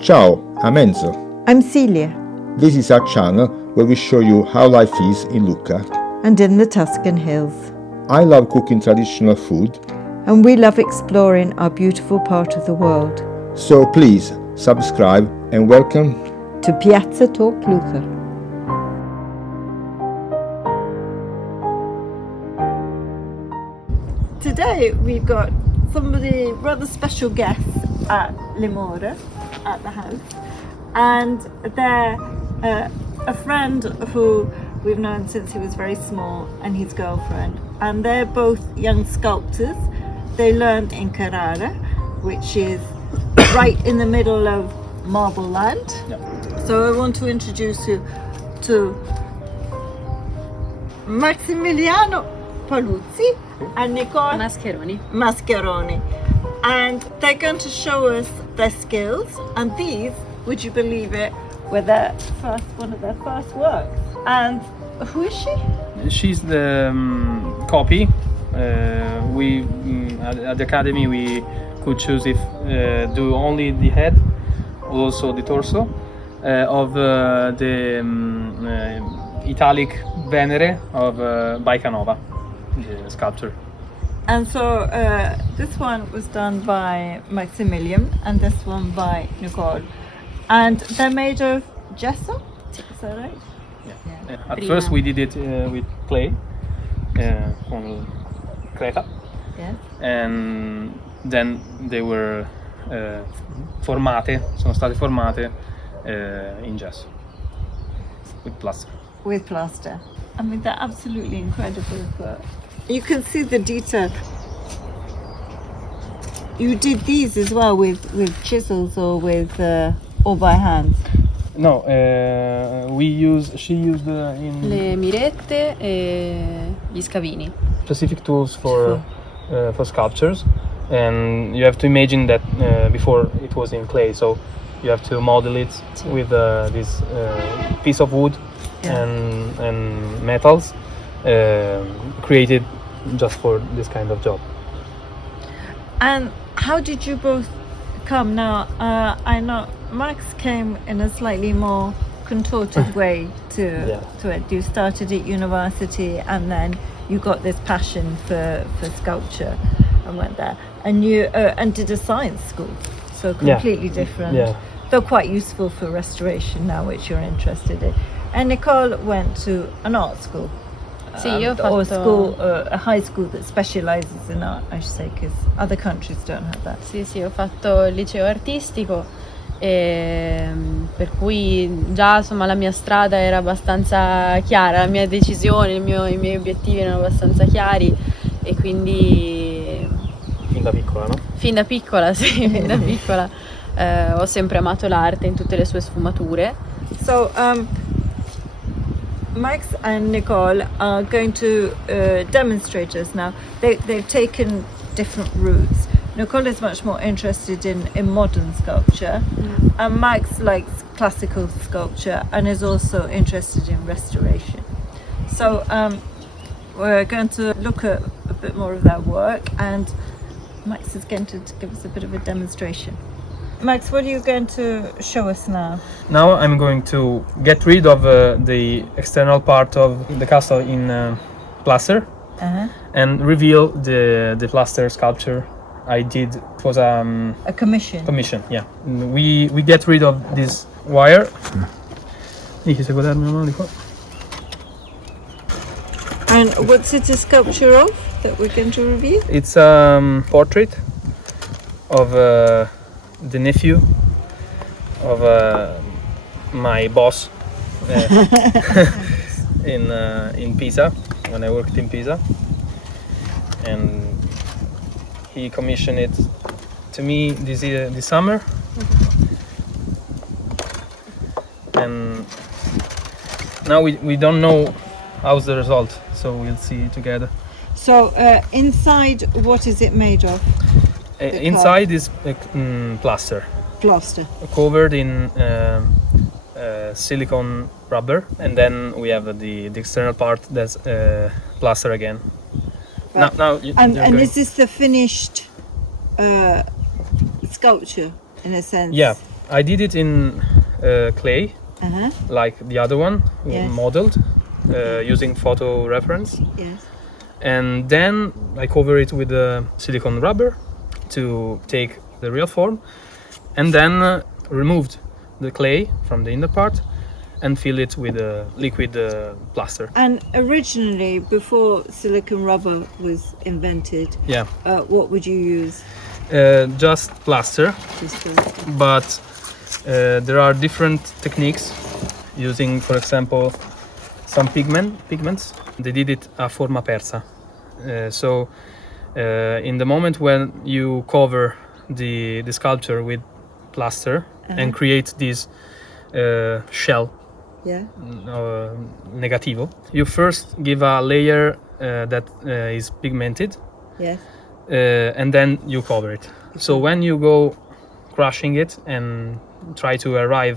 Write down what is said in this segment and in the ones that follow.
Ciao, I'm Enzo. I'm Celia. This is our channel where we show you how life is in Lucca. And in the Tuscan hills. I love cooking traditional food. And we love exploring our beautiful part of the world. So please subscribe and welcome to Piazza Talk Lucca. Today we've got somebody rather special guests at Limora, at the house, and they're a friend who we've known since he was very small, and his girlfriend, and they're both young sculptors. They learned in Carrara, which is right in the middle of marble land. Yeah. So I want to introduce you to Maximiliano Paluzzi and Nicole Mascheroni, and they're going to show us their skills. And these, would you believe it, were one of their first works. And who is she? She's the copy. We at the academy we could choose if do only the head, also the torso of the Italic Venere of Baicanova, the sculptor. And so this one was done by Maximilian and this one by Nicole. And they're made of gesso? Is that right? Yeah. At first we did it with clay, con creta. Yes. And then they were sono state formate in gesso with plaster. With plaster. I mean, they're absolutely incredible work. You can see the detail. You did these as well with chisels or or by hand? No, she used le mirette e gli scavini. Specific tools for sculptures, and you have to imagine that before it was in clay, so you have to model it with this piece of wood. Yeah. and metals created just for this kind of job. And how did you both come? Now, I know Max came in a slightly more contorted way to it. You started at university and then you got this passion for sculpture and went there. And you and did a science school, so completely different. Yeah. Though quite useful for restoration now, which you're interested in. And Nicole went to an art school. Sì, io ho fatto a high school that specializes in art, I should say, because other countries don't have that. Sì, ho fatto il liceo artistico, per cui già insomma la mia strada era abbastanza chiara, la mia decisione, i miei obiettivi erano abbastanza chiari, e quindi Fin da piccola, no? fin da piccola ho sempre amato l'arte in tutte le sue sfumature. So Max and Nicole are going to demonstrate us now. They've taken different routes. Nicole is much more interested in modern sculpture, and Max likes classical sculpture and is also interested in restoration. So we're going to look at a bit more of their work, and Max is going to give us a bit of a demonstration. Max, what are you going to show us now? Now I'm going to get rid of the external part of the castle in plaster and reveal the plaster sculpture I did. It was a commission. Commission, yeah. We get rid of this wire. And what's it a sculpture of that we're going to reveal? It's a portrait of the nephew of my boss in Pisa, when I worked in Pisa, and he commissioned it to me this summer. And now we don't know how's the result, so we'll see together. So inside, what is it made of? Inside is plaster. Plaster. Covered in silicone rubber, and then we have the external part that's plaster again. Right. Now and is this the finished sculpture in a sense? Yeah, I did it in clay, like the other one, Yes. modeled using photo reference. Yes. And then I cover it with silicone rubber to take the real form, and then removed the clay from the inner part and fill it with a liquid plaster. And originally, before silicone rubber was invented, Yeah, what would you use? just plaster, but there are different techniques using, for example, some pigments. They did it a forma persa. So in the moment when you cover the sculpture with plaster and create this shell Yeah. negativo, you first give a layer that is pigmented, Yes. and then you cover it. So when you go crushing it and try to arrive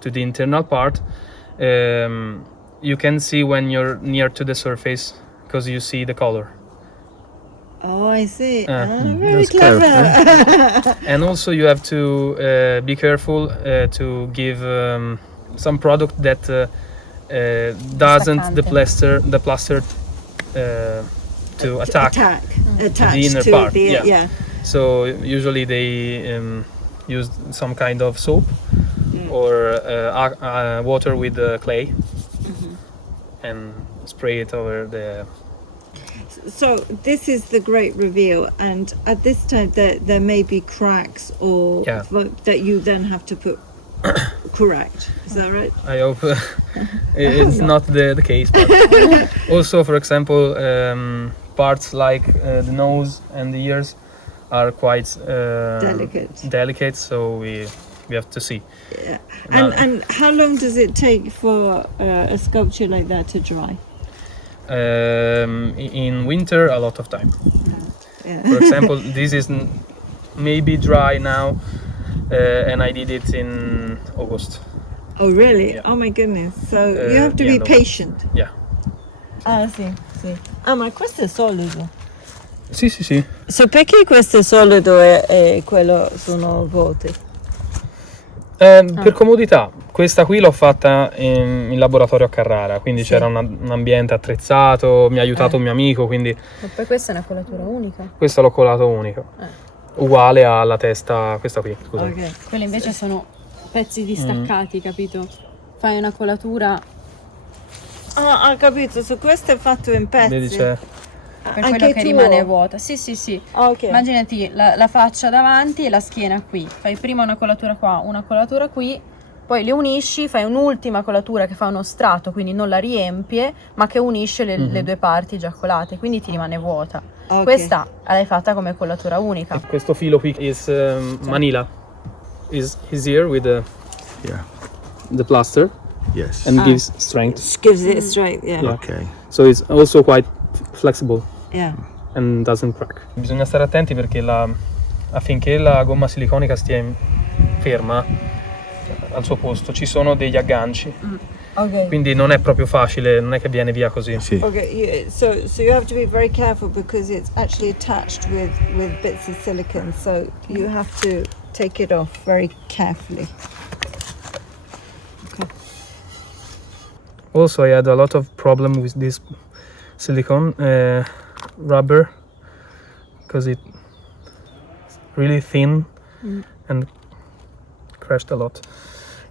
to the internal part, you can see when you're near to the surface because you see the color. Oh, I see. Very That's clever. And also you have to be careful to give some product that doesn't the plaster to attack Attach the inner to part. the Yeah. So usually they use some kind of soap or water with clay and spray it over the. So this is the great reveal, and at this time there may be cracks or Yeah. that you then have to put correct. Is that right? I hope it's not the case. But also, for example, parts like the nose and the ears are quite delicate, so we have to see. Yeah. Now- And how long does it take for a sculpture like that to dry? In winter, a lot of time. Yeah. For example, this is maybe dry now, and I did it in August. Oh really? Yeah. Oh my goodness. So you have to yeah, be no. patient. Yeah. Ah sì, sì. Ah, ma questo è solido. Sì. So perché questo è solido e quello sono vuote? Per comodità, questa qui l'ho fatta in laboratorio a Carrara, quindi c'era un ambiente attrezzato, mi ha aiutato un mio amico, quindi Ma poi questa è una colatura unica. questo l'ho colato unico. Uguale alla testa, questa qui, scusa. Ok. Quelle invece sono pezzi distaccati, capito? Fai una colatura Ah, ho capito. So questo è fatto in pezzi. Vedi c'è. per Anche quello che tuo? rimane vuota. Sì. Ok. Immaginati la faccia davanti e la schiena qui. Fai prima una colatura qua, una colatura qui, poi le unisci, fai un'ultima colatura che fa uno strato, quindi non la riempie, ma che unisce le due parti già colate, quindi ti rimane vuota. Ok. Questa l'hai fatta come colatura unica. Questo filo qui is Manila. Is here with Yeah. the plaster Yes. and gives strength. Gives it straight, yeah. Yeah. Okay. So it's also quite flexible Yeah. and doesn't crack. Bisogna stare attenti perché affinché la gomma siliconica stia ferma al suo posto ci sono degli agganci, Okay. quindi non è proprio facile, non è che viene via così. Sì. Okay, so you have to be very careful because it's actually attached with bits of silicone, so you have to take it off very carefully. Also, I had a lot of problem with this silicone rubber because it's really thin and crashed a lot.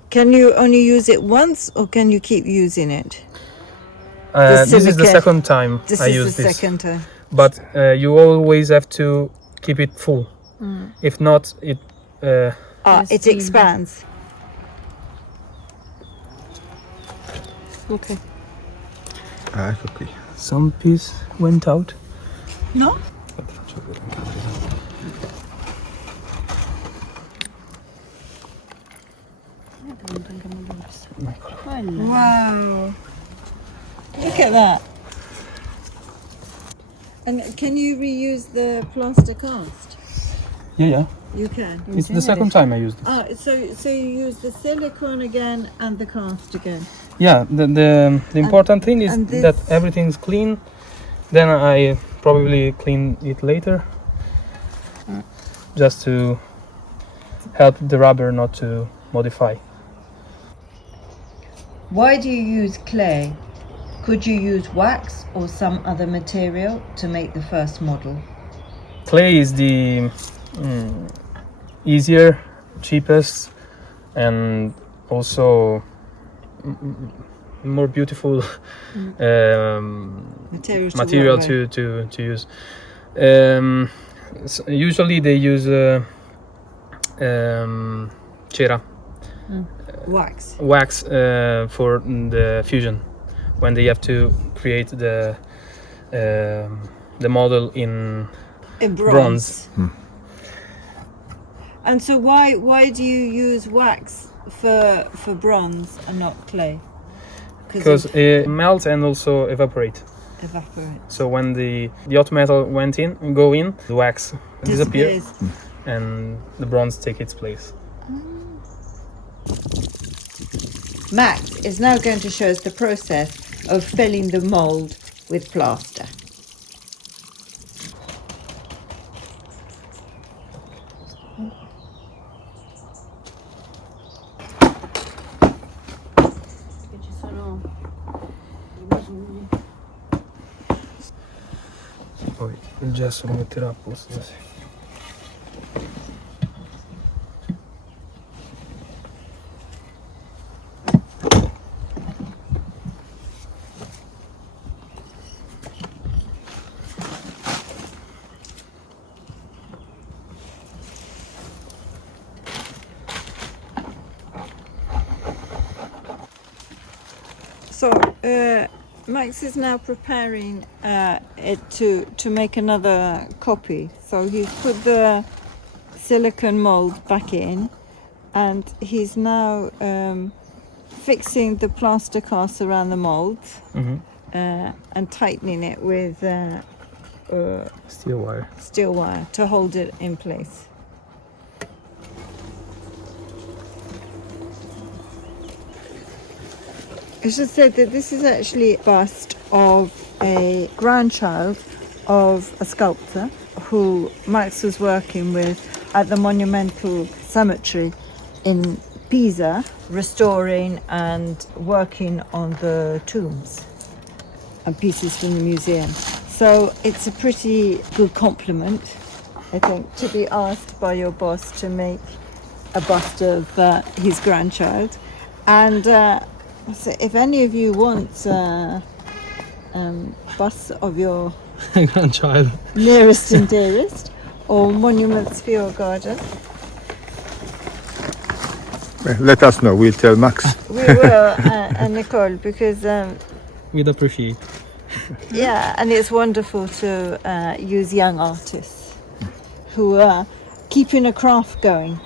Can you only use it once, or can you keep using it? This is the silicone. second time This I is use the this, second time. but you always have to keep it full. If not, it It expands. Ok. Ah, ecco qui. some piece went out. No? Wow. Look at that. And can you reuse the plaster cast? Yeah. You can. It's the second time I used it. Oh, so you use the silicone again and the cast again. Yeah, the important thing is and this- that everything's clean. Then I probably clean it later, just to help the rubber not to modify. Why do you use clay? Could you use wax or some other material to make the first model? Clay is the easier, cheapest, and also more beautiful material to use. Usually they use cera, wax for the fusion when they have to create the model in bronze. And so why do you use wax for bronze and not clay? Because it melts and also evaporate. So when the hot metal go in, the wax disappears and the bronze take its place. Max is now going to show us the process of filling the mold with plaster. Poi il gesso lo metterà a posto così. So Max is now preparing it to make another copy. So he's put the silicone mold back in, and he's now fixing the plaster cast around the mold and tightening it with steel wire to hold it in place. I should say that this is actually a bust of a grandchild of a sculptor who Max was working with at the Monumental Cemetery in Pisa, restoring and working on the tombs and pieces from the museum. So it's a pretty good compliment, I think, to be asked by your boss to make a bust of his grandchild. And so if any of you want busts of your grandchild, nearest and dearest, or monuments for your garden, Let us know, we'll tell Max. we will, and Nicole, because we'd appreciate. yeah, and it's wonderful to use young artists who are keeping a craft going.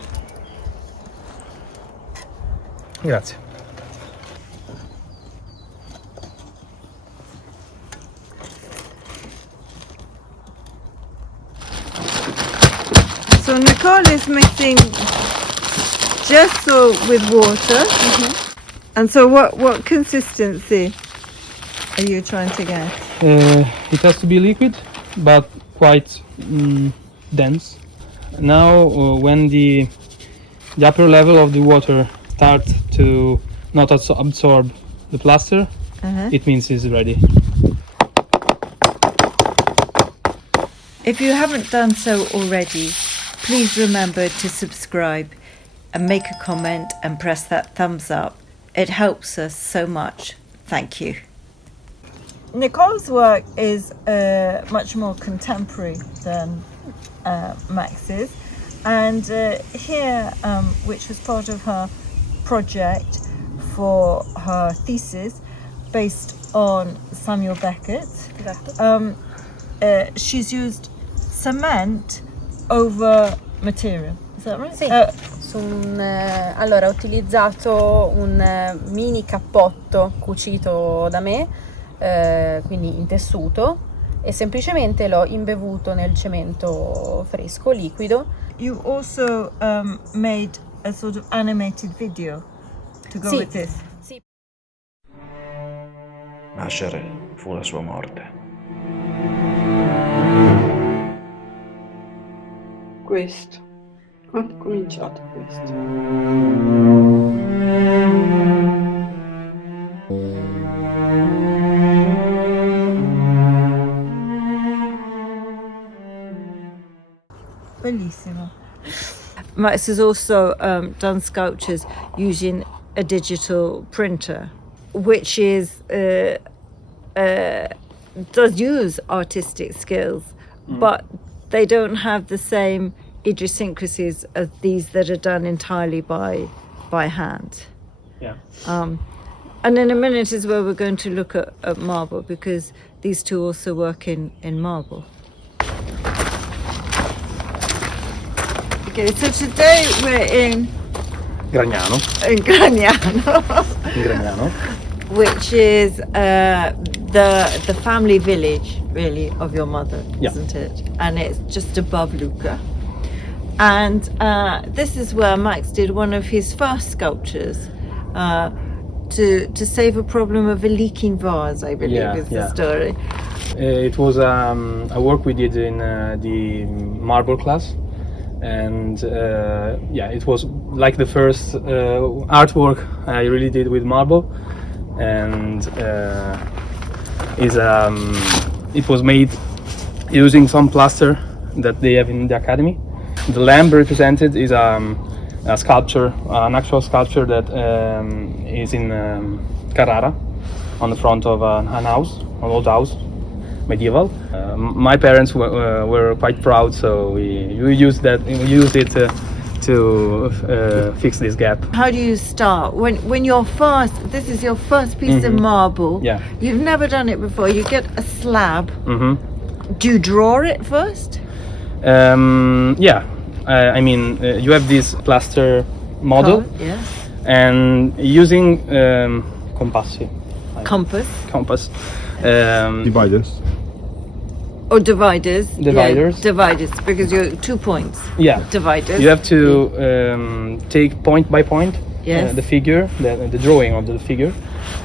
Grazie. So Nicole is mixing gesso with water. And so what consistency are you trying to get? It has to be liquid, but quite dense. Now, when the upper level of the water starts to not absorb the plaster, it means it's ready. If you haven't done so already, please remember to subscribe and make a comment and press that thumbs up. It helps us so much. Thank you. Nicole's work is much more contemporary than Max's, and here, which was part of her project for her thesis based on Samuel Beckett, she's used cement over material. Is that right? Sì. Allora, ho utilizzato un mini cappotto cucito da me, quindi in tessuto, e semplicemente l'ho imbevuto nel cemento fresco, liquido. You also made a sort of animated video to go with this. Sì. Nascere fu la sua morte. Ho cominciato questo. Bellissimo. Max has also done sculptures using a digital printer, which is does use artistic skills, but they don't have the same idiosyncrasies as these that are done entirely by hand. Yeah. And in a minute is where we're going to look at marble, because these two also work in marble. Okay, so today we're in Gragnano. Gragnano, which is the family village, really, of your mother, isn't it? And it's just above Lucca. And this is where Max did one of his first sculptures to save a problem of a leaking vase, I believe is the story. It was a work we did in the marble class. And it was like the first artwork I really did with marble, and it was made using some plaster that they have in the academy. The lamp represented is a sculpture, an actual sculpture that is in Carrara, on the front of an house, an old house. Medieval. My parents were quite proud, so we used it to fix this gap. How do you start when this is your first piece of marble? Yeah. You've never done it before. You get a slab. Do you draw it first? I mean, you have this plaster model, yes. and using compass. Dividers. Or dividers. Dividers. Yeah, dividers, because you're 2 points. Yeah. Dividers. You have to take point by point the figure, the drawing of the figure,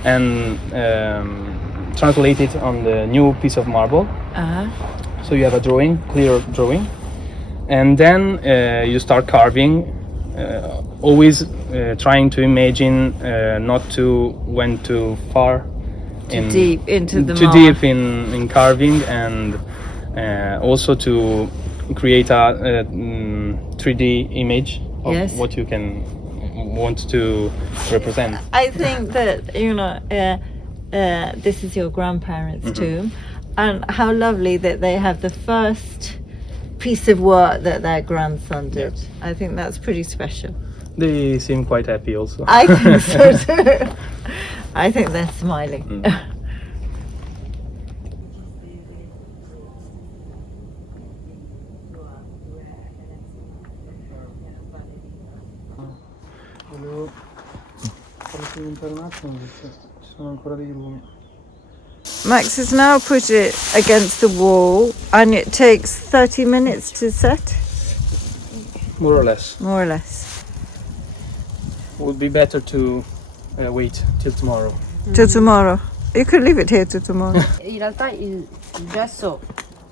and translate it on the new piece of marble. So you have a drawing, clear drawing, and then you start carving. Always trying to imagine not to went too far. Deep into the too deep in carving, and also to create a 3D image of what you can want to represent. I think that this is your grandparents' tomb, and how lovely that they have the first piece of work that their grandson did. I think that's pretty special. They seem quite happy also. I think so too. I think they're smiling. Max has now put it against the wall, and it takes 30 minutes to set? More or less. More or less. Would be better to wait till tomorrow. Till tomorrow. You could leave it here till tomorrow. In realtà il gesso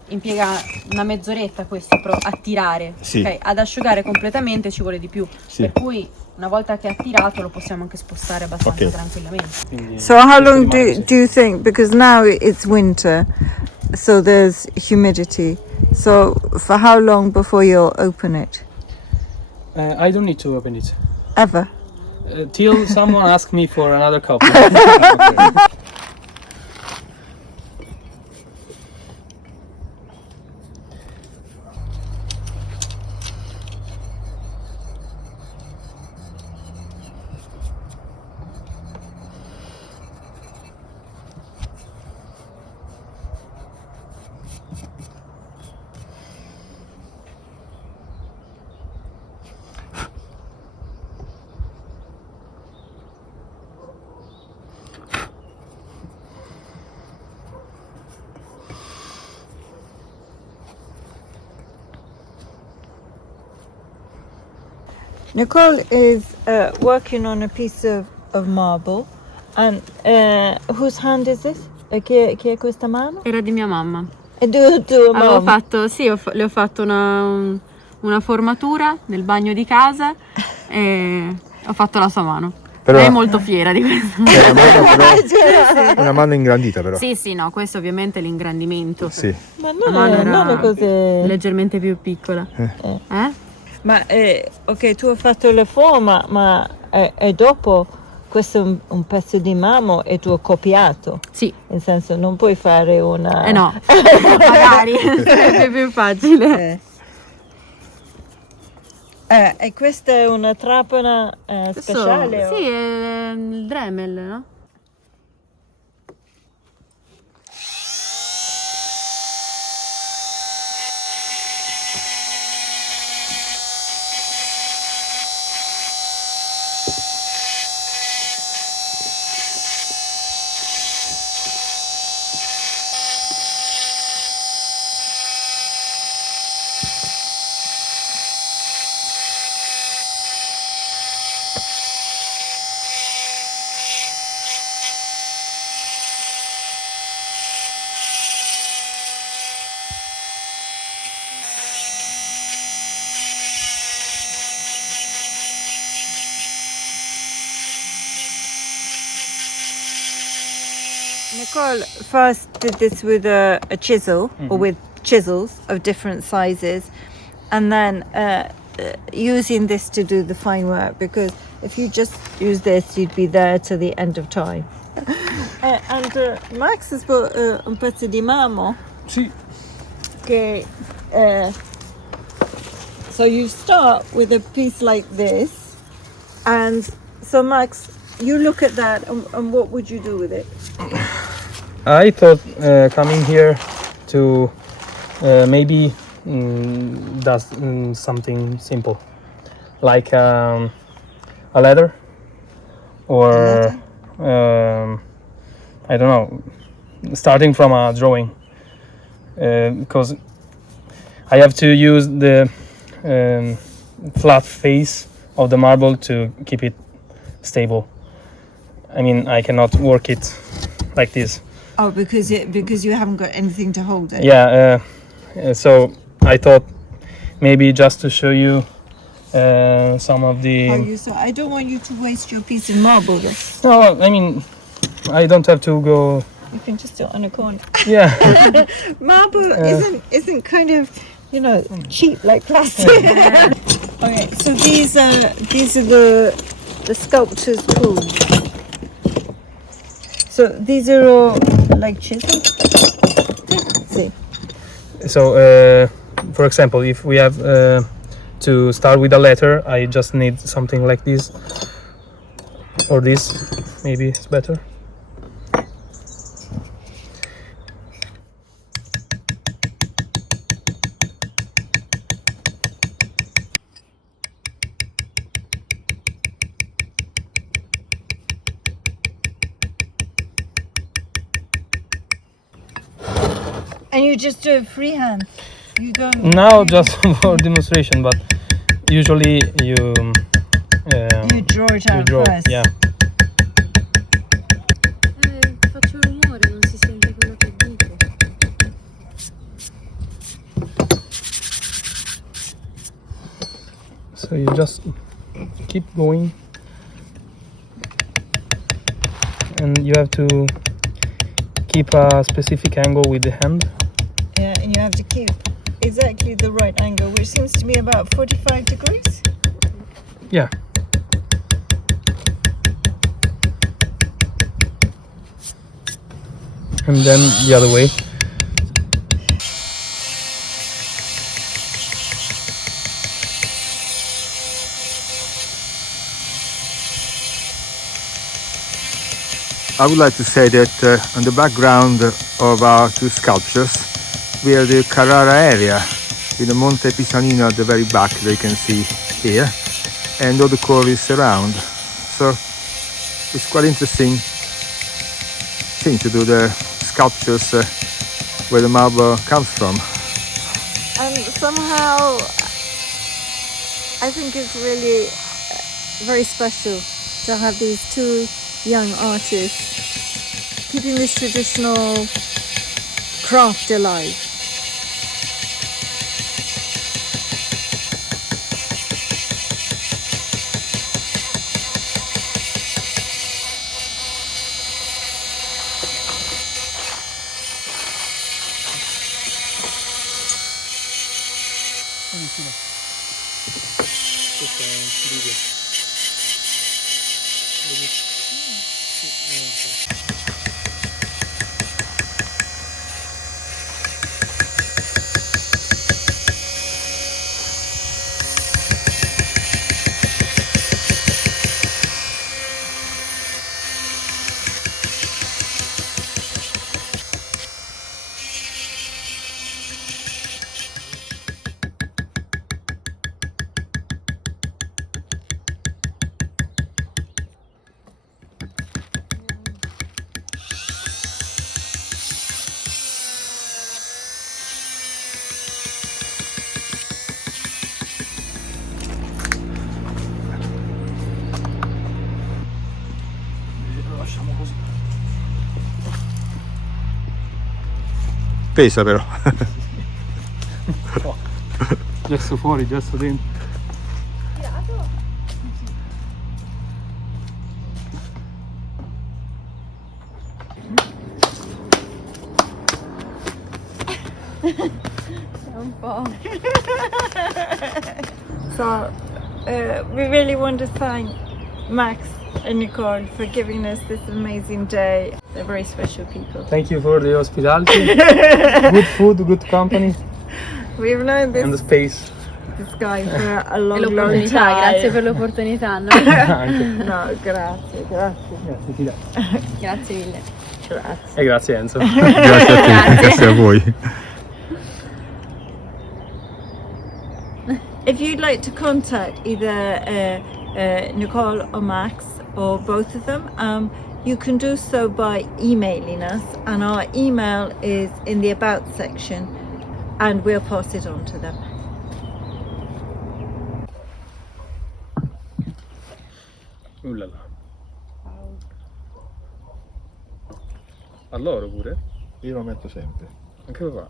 impiega una mezz'oretta questo a tirare, ok? Ad asciugare completamente ci vuole di più, per cui una volta che è attirato lo possiamo anche spostare abbastanza tranquillamente. So how long do you think, because now it's winter, so there's humidity, so for how long before you'll open it? I don't need to open it. Ever? Till someone asks me for another copy. Nicole is working on a piece of marble, and whose hand is this? Chi è questa mano? Era di mia mamma. E tu Avevo fatto, le ho fatto una una formatura nel bagno di casa e ho fatto la sua mano. Però- Lei è molto fiera di questo. Una mano ingrandita però. Sì, sì, no, questo ovviamente è l'ingrandimento. Sì. Ma La mano era non è così. leggermente più piccola. Ma ok, tu hai fatto la forma, ma è dopo questo è un pezzo di marmo e tu hai copiato. Sì. Nel senso, non puoi fare una... No, magari sarebbe più facile. E questa è una trappola Questo- speciale? Sì, è il Dremel, no? Nicole first did this with a chisel or with chisels of different sizes, and then using this to do the fine work, because if you just use this you'd be there to the end of time. And Max has got un pezzo di marmo Sì. che so you start with a piece like this, and so Max, you look at that and what would you do with it? I thought coming here to maybe does something simple, like a letter, or I don't know, starting from a drawing, because I have to use the flat face of the marble to keep it stable. I mean, I cannot work it like this. Oh, because you haven't got anything to hold it. Yeah, so I thought maybe just to show you some of the... So I don't want you to waste your piece of marble. Though. No, I mean, I don't have to go... You can just do it on a corner. Yeah. Marble isn't kind of, cheap like plastic. Okay, so these are the sculptor's tools. So these are all like chisels. See. So, for example, if we have to start with a letter, I just need something like this. Or this, maybe it's better. And you just do it freehand. You don't. Now just for demonstration, but usually you You draw it out draw. first. Yeah. Faccio rumore, non si sente quello che dico. So you just keep going, and you have to keep a specific angle with the hand. Yeah, and you have to keep exactly the right angle, which seems to be about 45 degrees. Yeah. And then the other way. I would like to say that on the background of our two sculptures, we are the Carrara area with the Monte Pisanino at the very back that you can see here, and all the quarries around. So it's quite interesting thing to do the sculptures where the marble comes from. And somehow, I think it's really very special to have these two young artists keeping this traditional craft alive. Questo è un video. Lo lasciamo così. Pesa però. Gesso fuori, gesso dentro. Un po'. So we really want to thank Max and Nicole for giving us this amazing day. They're very special people. Thank you for the hospitality. Good food, good company, We've known and the this space. guy for a E long, long l'opportunità, time. grazie per l'opportunità. No? Anche. No, grazie. Grazie, ti dà. Grazie mille. Grazie. E grazie Enzo. Grazie a te, grazie a voi. If you'd like to contact either Nicole or Max or both of them, you can do so by emailing us, and our email is in the About section, and we'll pass it on to them. Ullala. A loro pure? Io lo metto sempre. Anche qua.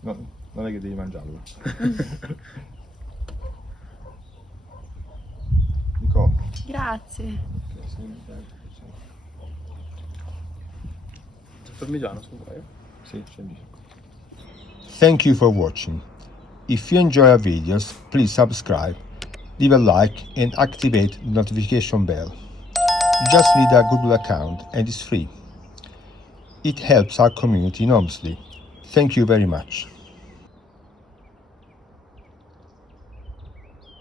No, non è che devi mangiarlo. Nicole. Grazie. C'è parmigiano se vuoi. Sì, c'è lì. Thank you for watching. If you enjoy our videos, please subscribe, leave a like and activate the notification bell. You just need a Google account and it's free. It helps our community enormously. Thank you very much.